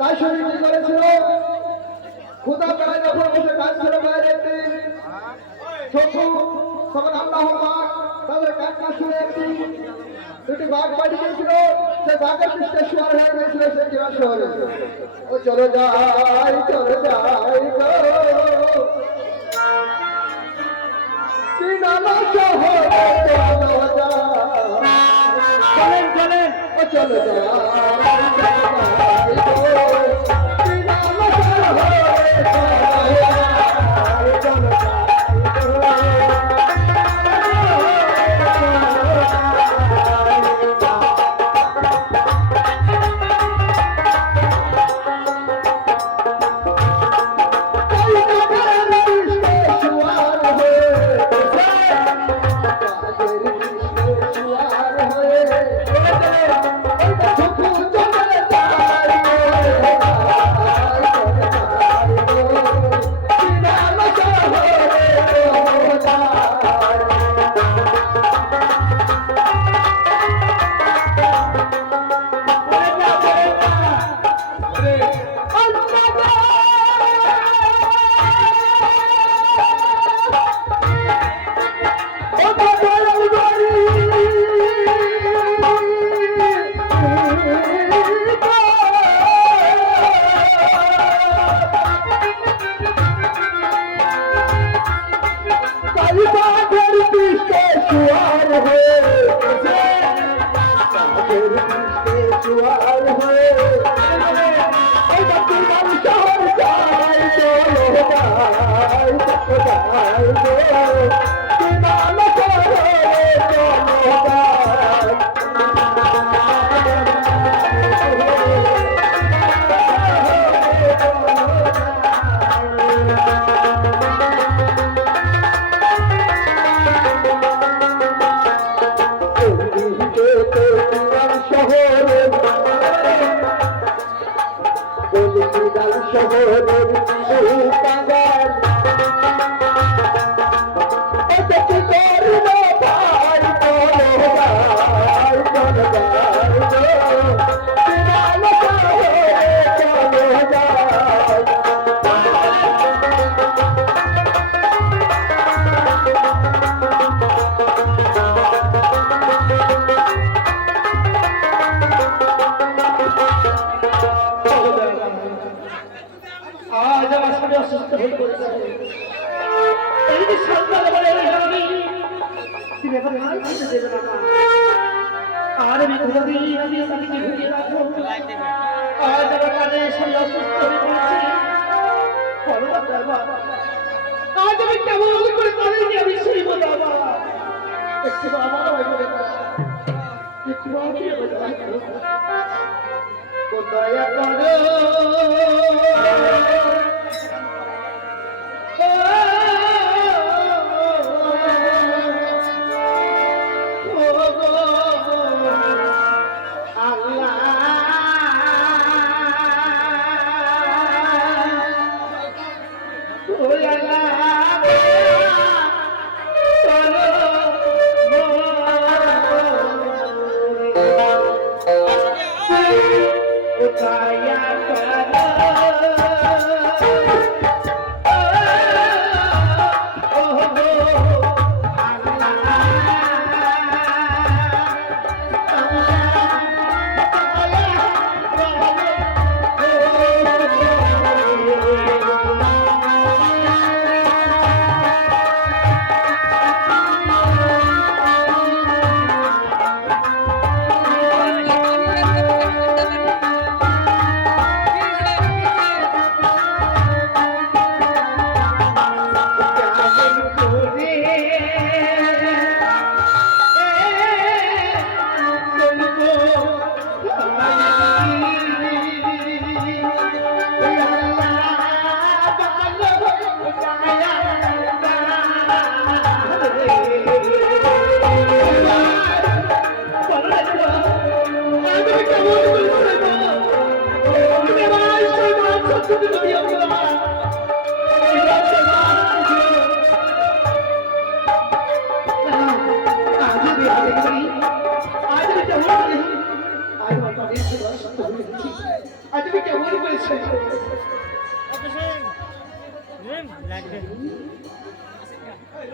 তাই শরীর কি করেছিল? খুদা বেলায় যখন বসে কাঁদছিল বাইরে চক্ষু তখন আল্লাহ পাক তাদের কান্না শুনে একটি। দুটি বাঘ বাড়ি গিয়েছিল সে বাঘের পৃষ্ঠে শুয়ার হয়ে গিয়েছিল সে জীবন শহরে ও চলে যাই চলে যাই চলো যাই। চলে যাই শহরে চলো যাই শহরের পাগাল আর। আমি কোনোদিন আমি হয়ে বাবা কেমন করে আমি শুইব বাবা বাবা বলে। একটু আমাকে বলে দাও। দয়া করো আজ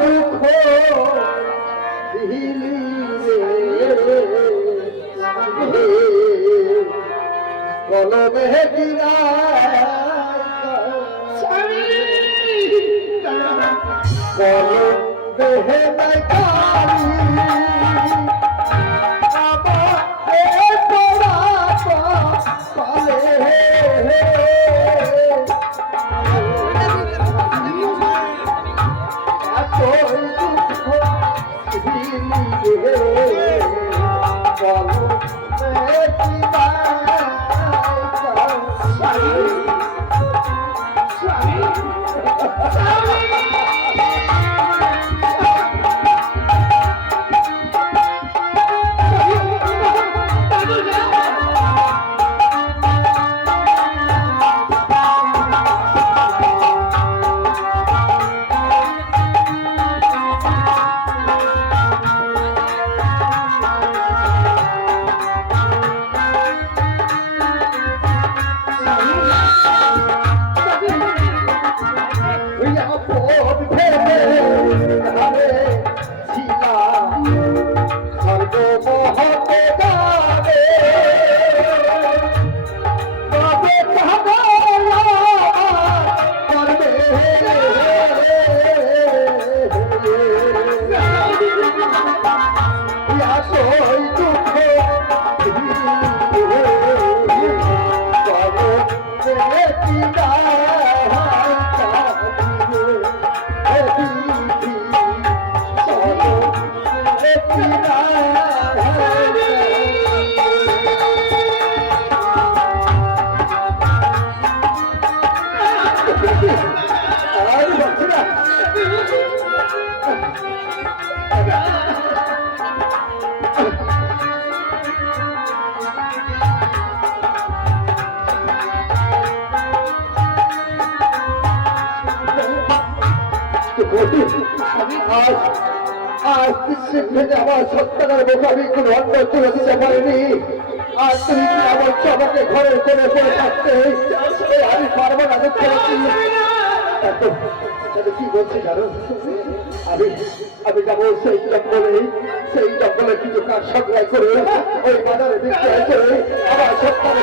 দুঃখ দিলি রে। কলমে গিরা দিলি কবে আজ কি আমার থাকতে? আমি পারব যাব। সেই জঙ্গলে সেই জঙ্গলে কিছু কাজ সংগ্রহ করে, ওই বাজারে বিক্রয় করে, আমার আমি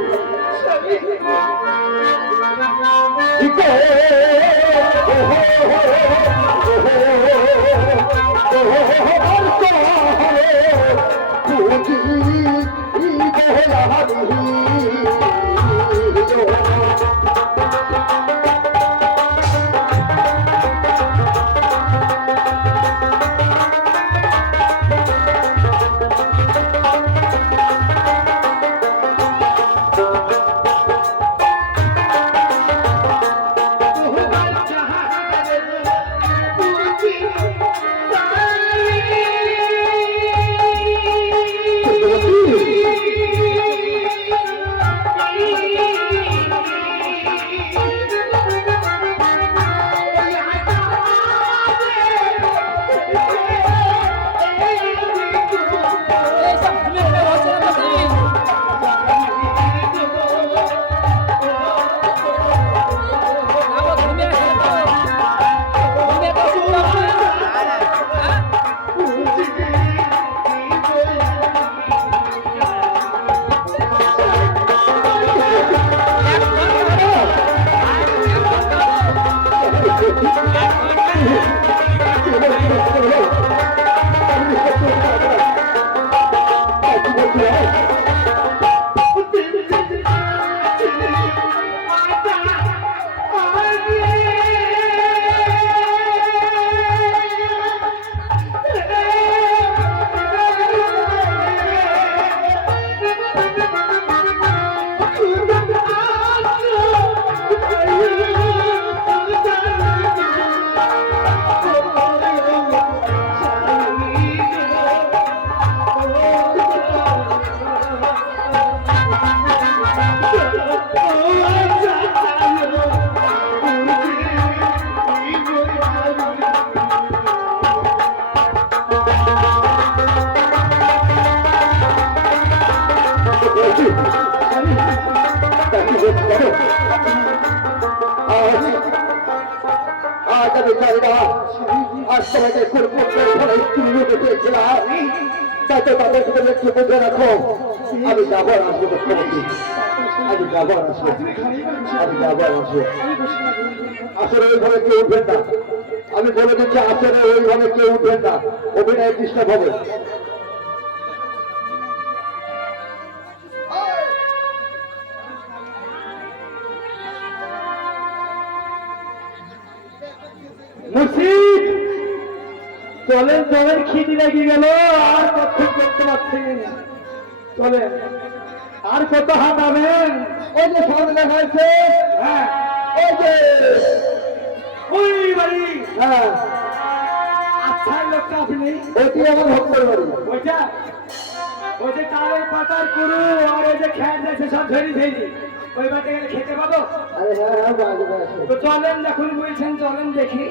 খাবার কিনে যাই করেছি তোমার তাই তো তাদের সাথে একটু বুঝে রাখো? আমি যাবার আসব মুখ্যমন্ত্রী। আমি যাবার আসব। আমি যাব আসব। আসলে ওইভাবে কেউ উঠবেন না। আমি বলে দিচ্ছি, আসলে ওইভাবে কেউ উঠবেন না। অভিনয় কৃষ্ণ হবে চলেন চলেন খিদি লেগে গেল। আর কত করতে পারছেন চলেন। আর কত হাঁটাবেন ওই যে সামনে হয়েছে হ্যাঁ। ওই যে। ওই বাড়ি। হ্যাঁ। আচ্ছা লোকটা আপনি ওইটি আমার ভক্তের বাড়ি। ওইটা? ওই যে তালের পাতার কুরু আর ওই যে খ্যাট আছে সব ধরি ধরি ওই গেলে খেতে পাবো? আরে হ্যাঁ হ্যাঁ তো চলেন যখন বলছেন চলেন দেখি।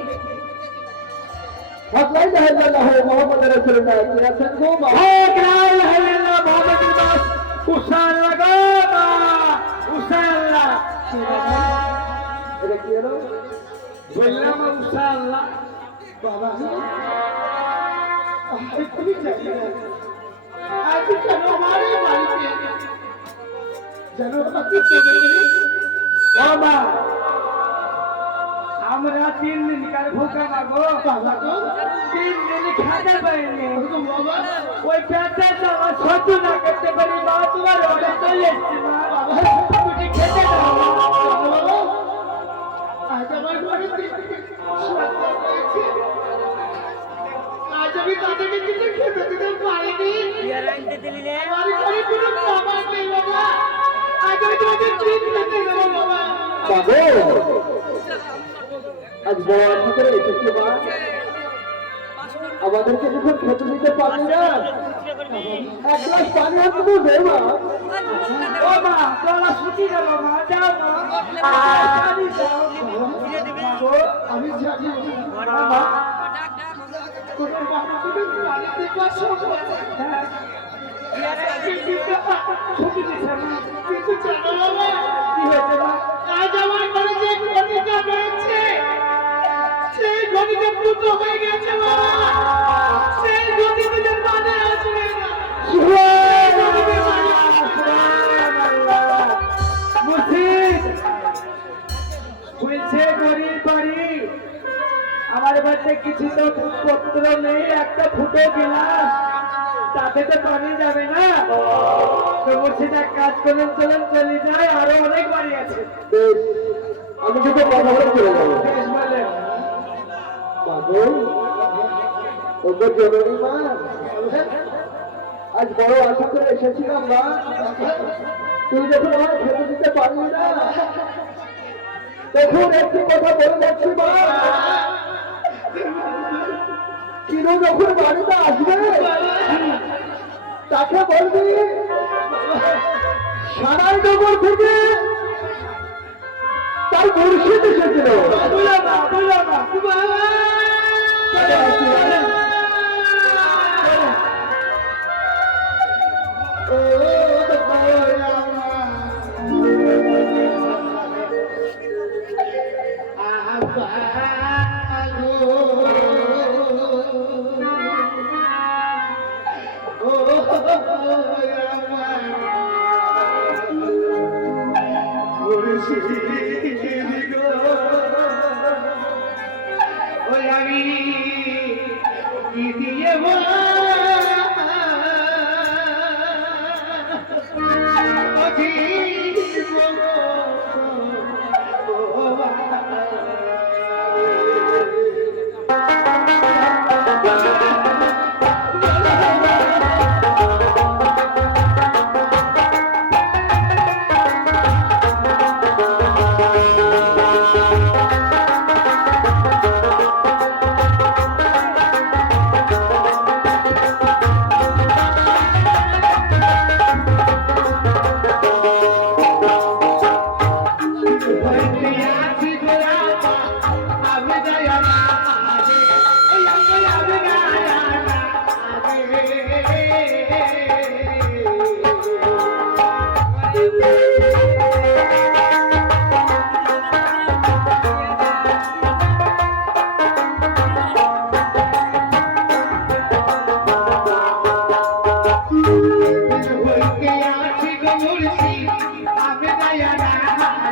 আপনাই জাহের আল্লাহ মোহাম্মদ রাসূলুল্লাহ কি আছেন গো মা এক লা ইলাহা ইল্লাল্লাহ মুহাম্মাদুর রাসূল উসাল্লাহ গো মা উসাল্লাহ এটা কি হলো বললাম উসাল্লাহ বাবা তুমি জানি আজ কেন আমার এই বাড়িতে জানো বাকি কে গেলি বাবা আমরা তিন দিন কার ভুকা মাগো তিন দিন খাতে পারিনি। ওই পেটে তো আমার সহ্য না করতে পারি মা তোমার ওটা চলে এসছি তুমি খেতে দাও আজ আমার ঘরে আজ আমি তাদেরকে কিছু খেতে দিতে পারিনি। আমার ঘরে কোনো খাবার নেই বাবা। আজ আমি তোমাদের ট্রিট খেতে দেবো বাবা। বাবু। আজ বড় আশা করে মা। আমাদেরকে যখন খেতে দিতে পারলি না। এক গ্লাস পানি অন্তত দে মা। আমি আমার বাড়িতে কিছু তো পত্র নেই একটা ফুটো গিলাস। তাতে তো পানি যাবে না। তো মুর্শিদ এক কাজ করেন চলেন চলে যায় আরও অনেক বাড়ি আছে। আমি কিন্তু কথা বলে চলে যাব। ওকে জরুরি মা। আজ বড় আশা করে এসেছিলাম তুই যখন আমার দিতে না একটি কথা বলে যাচ্ছি মা। যখন বাড়িতে আসবে, তাকে বলবি, সারাই নগর থেকে তার মুর্শিদ এসেছিল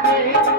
Amém.